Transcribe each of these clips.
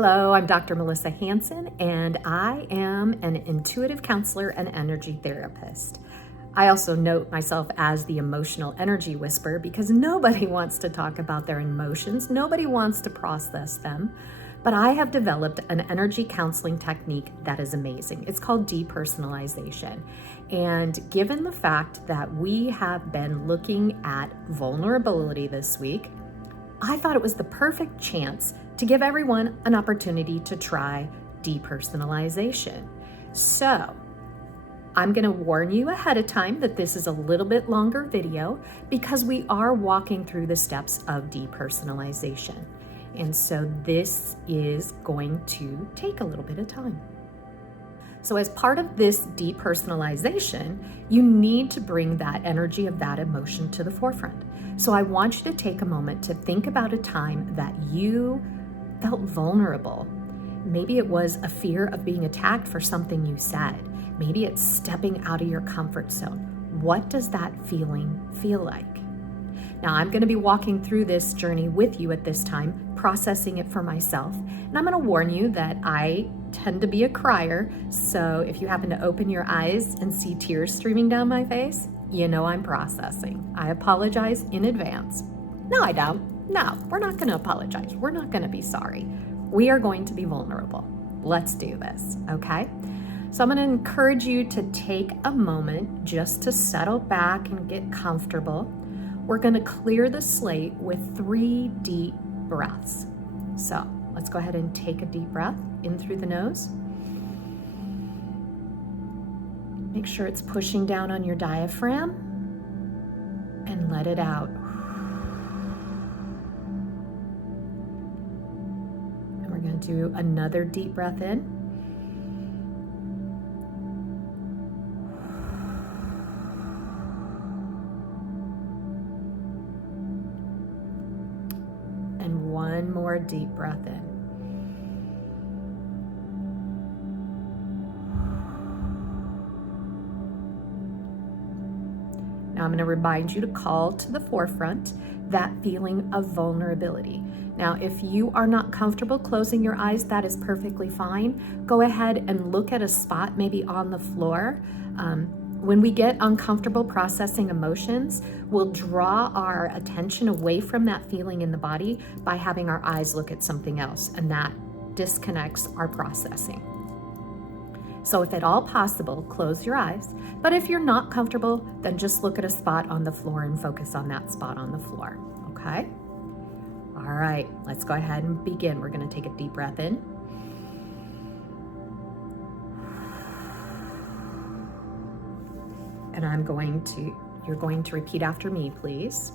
Hello, I'm Dr. Melissa Hanson, and I am an intuitive counselor and energy therapist. I also note myself as the emotional energy whisperer because nobody wants to talk about their emotions. Nobody wants to process them. But I have developed an energy counseling technique that is amazing. It's called depersonalization. And given the fact that we have been looking at vulnerability this week, I thought it was the perfect chance to give everyone an opportunity to try depersonalization. So I'm going to warn you ahead of time that this is a little bit longer video because we are walking through the steps of depersonalization. And so this is going to take a little bit of time. So as part of this depersonalization, you need to bring that energy of that emotion to the forefront. So I want you to take a moment to think about a time that you felt vulnerable. Maybe it was a fear of being attacked for something you said. Maybe it's stepping out of your comfort zone. What does that feeling feel like? Now, I'm going to be walking through this journey with you at this time, processing it for myself. And I'm going to warn you that I tend to be a crier. So if you happen to open your eyes and see tears streaming down my face, you know I'm processing. I apologize in advance. No, I don't. No, we're not going to apologize. We're not going to be sorry. We are going to be vulnerable. Let's do this, okay? So I'm going to encourage you to take a moment just to settle back and get comfortable. We're going to clear the slate with 3 deep breaths. So let's go ahead and take a deep breath in through the nose. Make sure it's pushing down on your diaphragm and let it out. And we're going to do another deep breath in. And one more deep breath in. Now I'm going to remind you to call to the forefront that feeling of vulnerability. Now, if you are not comfortable closing your eyes, that is perfectly fine. Go ahead and look at a spot maybe on the floor. When we get uncomfortable processing emotions, we'll draw our attention away from that feeling in the body by having our eyes look at something else, and that disconnects our processing. So if at all possible, close your eyes. But if you're not comfortable, then just look at a spot on the floor and focus on that spot on the floor, okay? All right, let's go ahead and begin. We're gonna take a deep breath in. And you're going to repeat after me, please.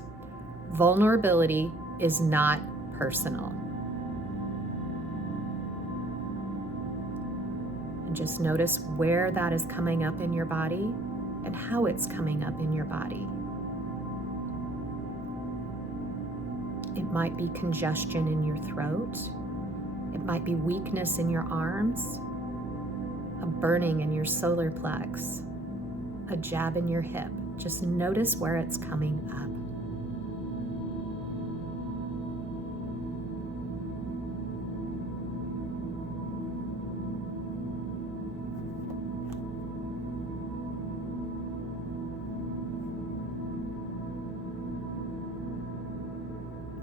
Vulnerability is not personal. And just notice where that is coming up in your body and how it's coming up in your body. It might be congestion in your throat. It might be weakness in your arms, a burning in your solar plex, a jab in your hip. Just notice where it's coming up.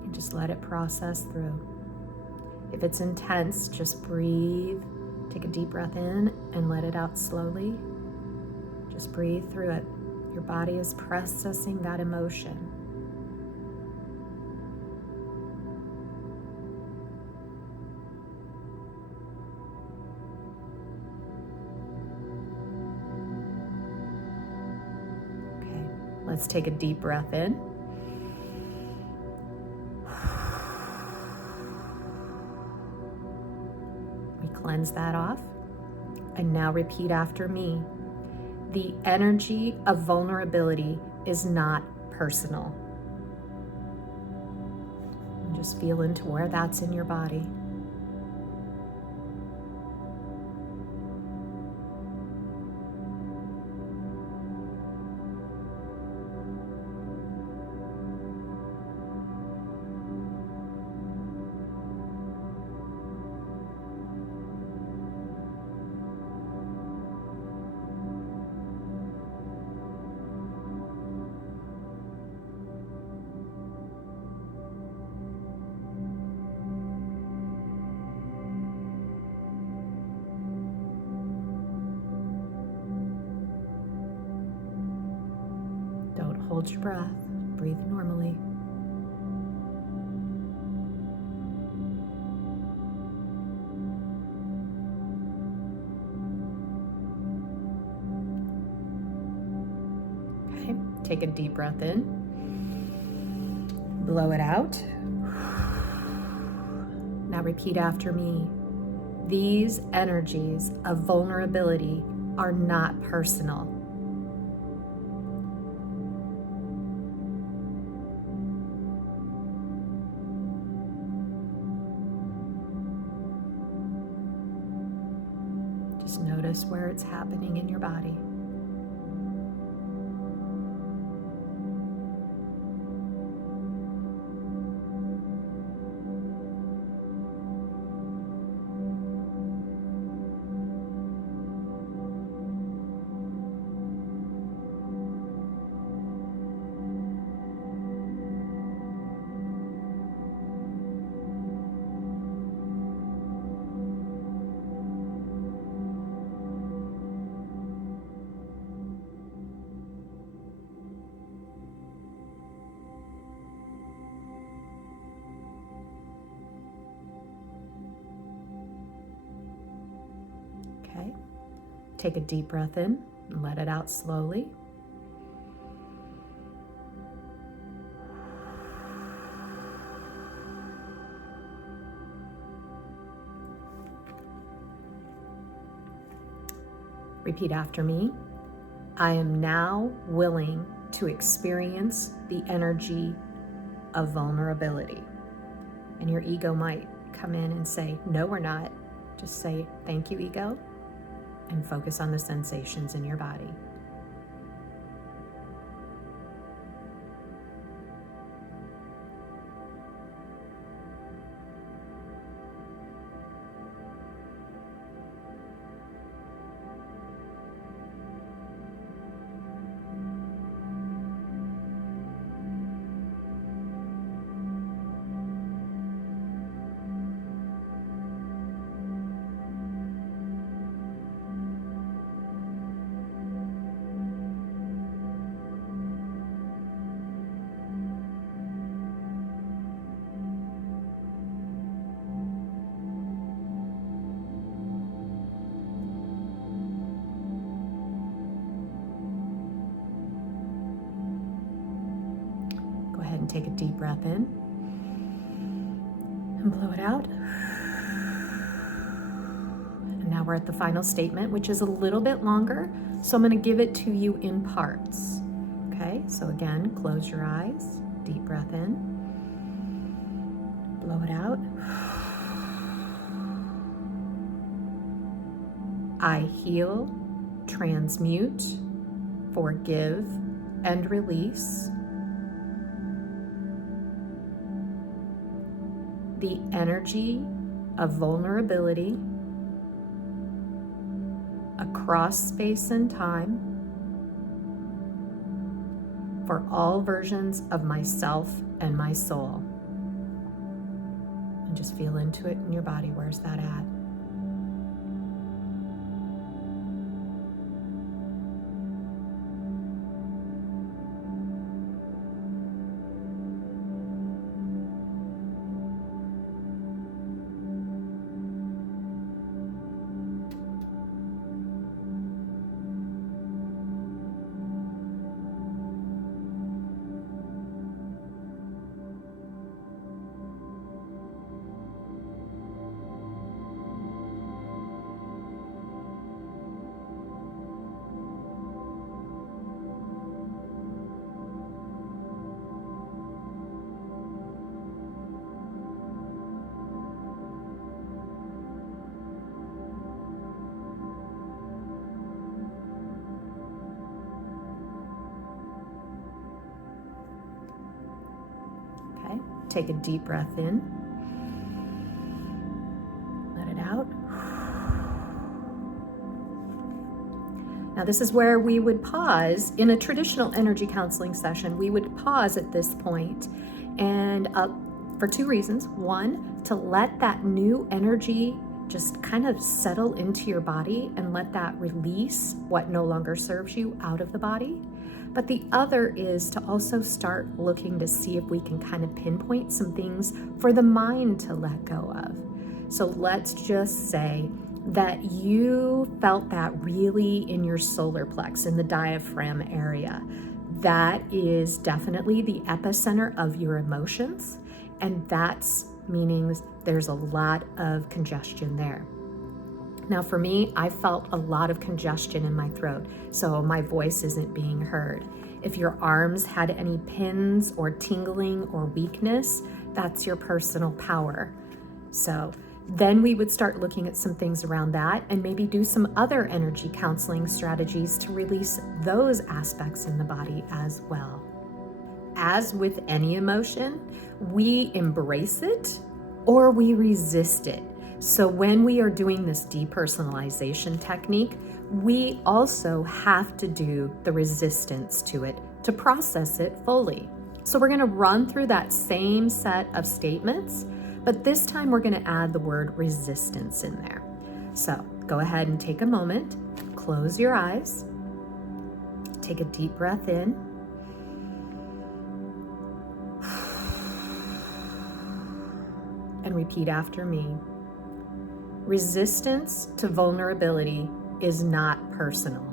And just let it process through. If it's intense, just breathe. Take a deep breath in and let it out slowly. Just breathe through it. Your body is processing that emotion. Okay, let's take a deep breath in. We cleanse that off. And now repeat after me. The energy of vulnerability is not personal. And just feel into where that's in your body. Hold your breath. Breathe normally. Okay, take a deep breath in. Blow it out. Now repeat after me. These energies of vulnerability are not personal. Just notice where it's happening in your body. Okay, take a deep breath in and let it out slowly. Repeat after me. I am now willing to experience the energy of vulnerability. And your ego might come in and say, no, we're not. Just say, thank you, ego, and focus on the sensations in your body. And take a deep breath in and blow it out. And now we're at the final statement, which is a little bit longer, so I'm going to give it to you in parts. Okay, so again, close your eyes, deep breath in, blow it out. I heal, transmute, forgive, and release the energy of vulnerability across space and time for all versions of myself and my soul. And just feel into it in your body. Where's that at? Take a deep breath in. Let it out. Now this is where we would pause. In a traditional energy counseling session, we would pause at this point and for two reasons. One, to let that new energy just kind of settle into your body and let that release what no longer serves you out of the body. But the other is to also start looking to see if we can kind of pinpoint some things for the mind to let go of. So let's just say that you felt that really in your solar plex, in the diaphragm area. That is definitely the epicenter of your emotions, and that's meaning there's a lot of congestion there. Now for me, I felt a lot of congestion in my throat, so my voice isn't being heard. If your arms had any pins or tingling or weakness, that's your personal power. So then we would start looking at some things around that and maybe do some other energy counseling strategies to release those aspects in the body as well. As with any emotion, we embrace it or we resist it. So when we are doing this depersonalization technique, we also have to do the resistance to it to process it fully. So we're going to run through that same set of statements, but this time we're going to add the word resistance in there. So go ahead and take a moment, close your eyes, take a deep breath in, and repeat after me. Resistance to vulnerability is not personal.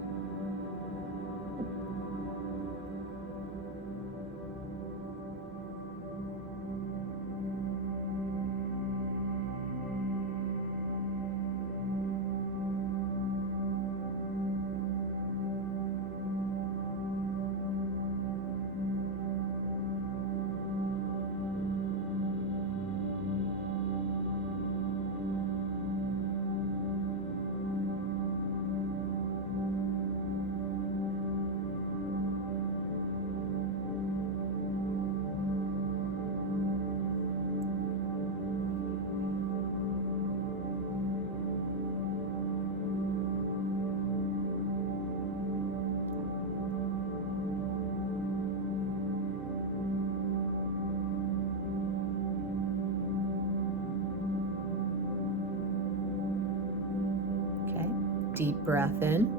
Deep breath in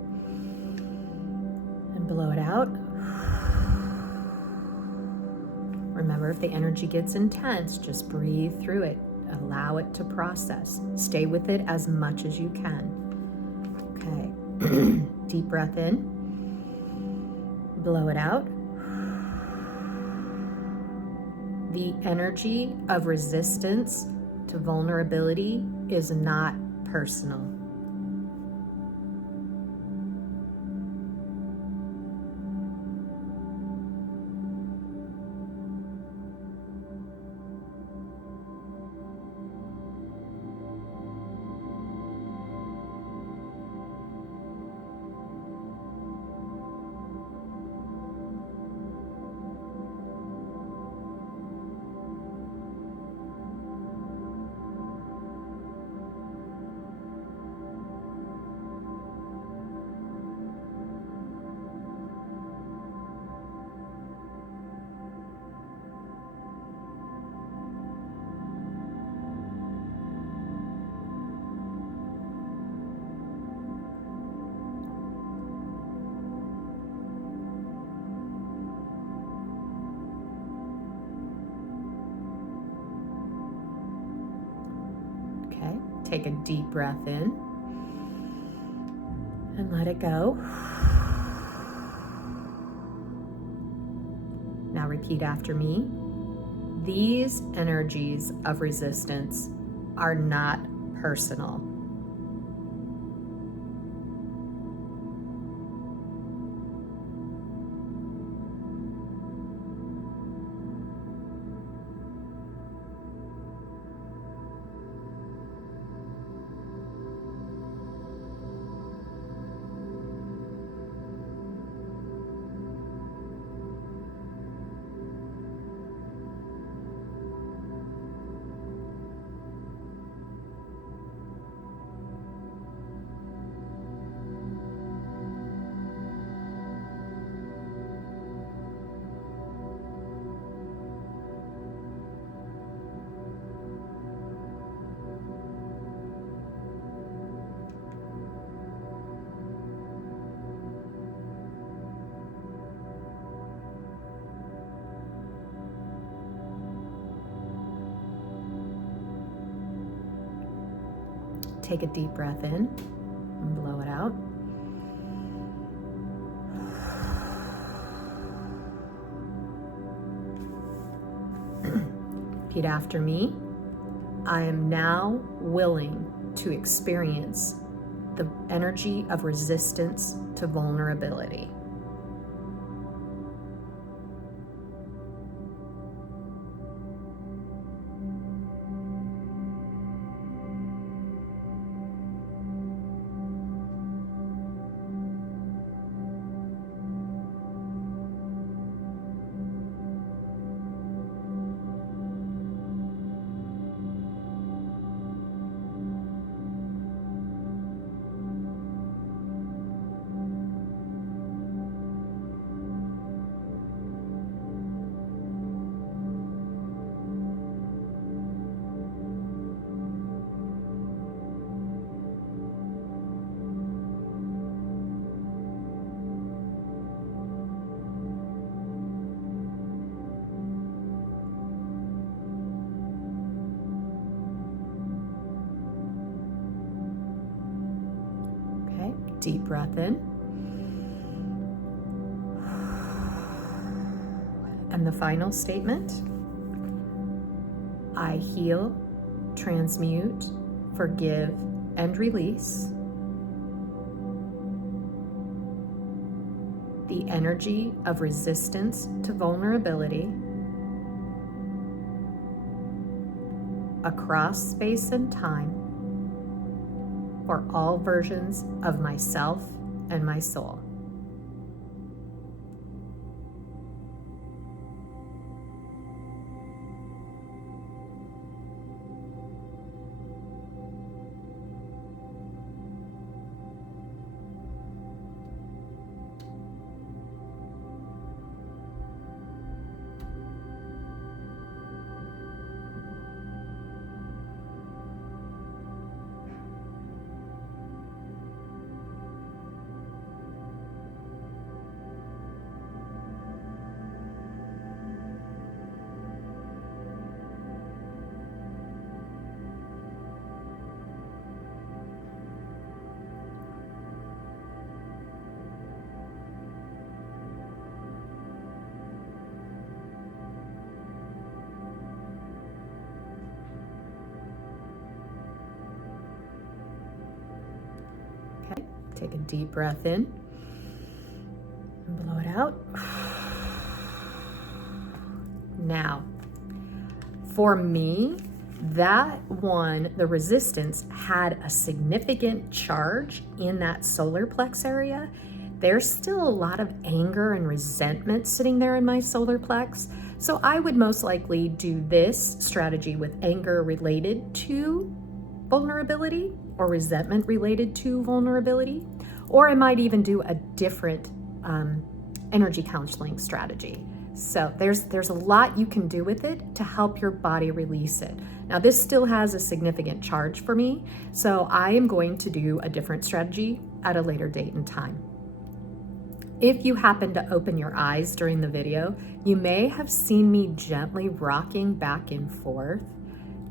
and blow it out. Remember, if the energy gets intense, just breathe through it. Allow it to process. Stay with it as much as you can. Okay. Deep breath in. Blow it out. The energy of resistance to vulnerability is not personal. Take a deep breath in and let it go. Now repeat after me. These energies of resistance are not personal. Take a deep breath in and blow it out. Repeat after me. I am now willing to experience the energy of resistance to vulnerability. Deep breath in. And the final statement. I heal, transmute, forgive, and release the energy of resistance to vulnerability across space and time for all versions of myself and my soul. Take a deep breath in and blow it out. Now, for me, that one, the resistance had a significant charge in that solar plex area. There's still a lot of anger and resentment sitting there in my solar plex. So I would most likely do this strategy with anger related to vulnerability or resentment related to vulnerability, or I might even do a different energy counseling strategy. So there's a lot you can do with it to help your body release it. Now this still has a significant charge for me, so I am going to do a different strategy at a later date and time. If you happen to open your eyes during the video, you may have seen me gently rocking back and forth.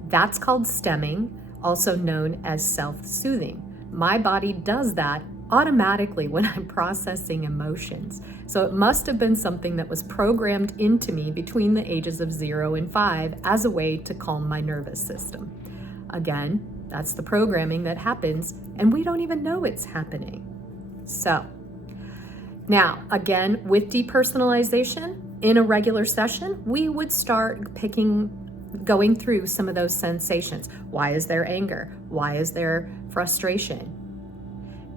That's called stemming, also known as self-soothing. My body does that automatically when I'm processing emotions. So it must have been something that was programmed into me between the ages of 0 and 5 as a way to calm my nervous system. Again, that's the programming that happens and we don't even know it's happening. So now, again, with depersonalization, in a regular session, we would start going through some of those sensations. Why is there anger? Why is there frustration?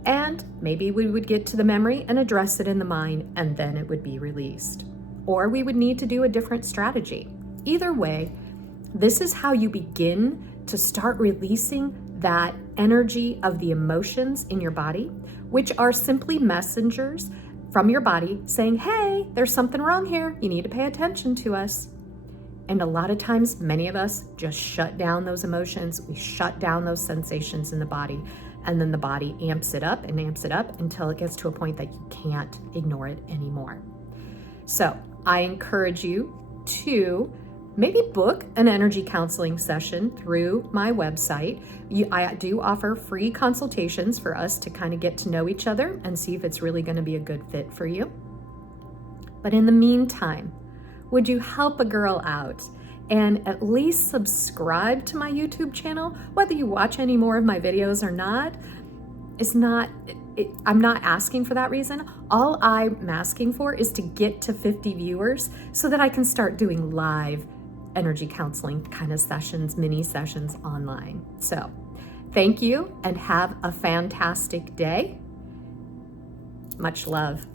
And maybe we would get to the memory and address it in the mind, and then it would be released. Or we would need to do a different strategy. Either way, this is how you begin to start releasing that energy of the emotions in your body, which are simply messengers from your body saying, hey, there's something wrong here. You need to pay attention to us. And a lot of times, many of us just shut down those emotions. We shut down those sensations in the body. And then the body amps it up until it gets to a point that you can't ignore it anymore. So I encourage you to maybe book an energy counseling session through my website. I do offer free consultations for us to kind of get to know each other and see if it's really going to be a good fit for you. But in the meantime, would you help a girl out and at least subscribe to my YouTube channel? Whether you watch any more of my videos or not, I'm not asking for that reason. All I'm asking for is to get to 50 viewers so that I can start doing live energy counseling kind of sessions, mini sessions online. So thank you and have a fantastic day. Much love.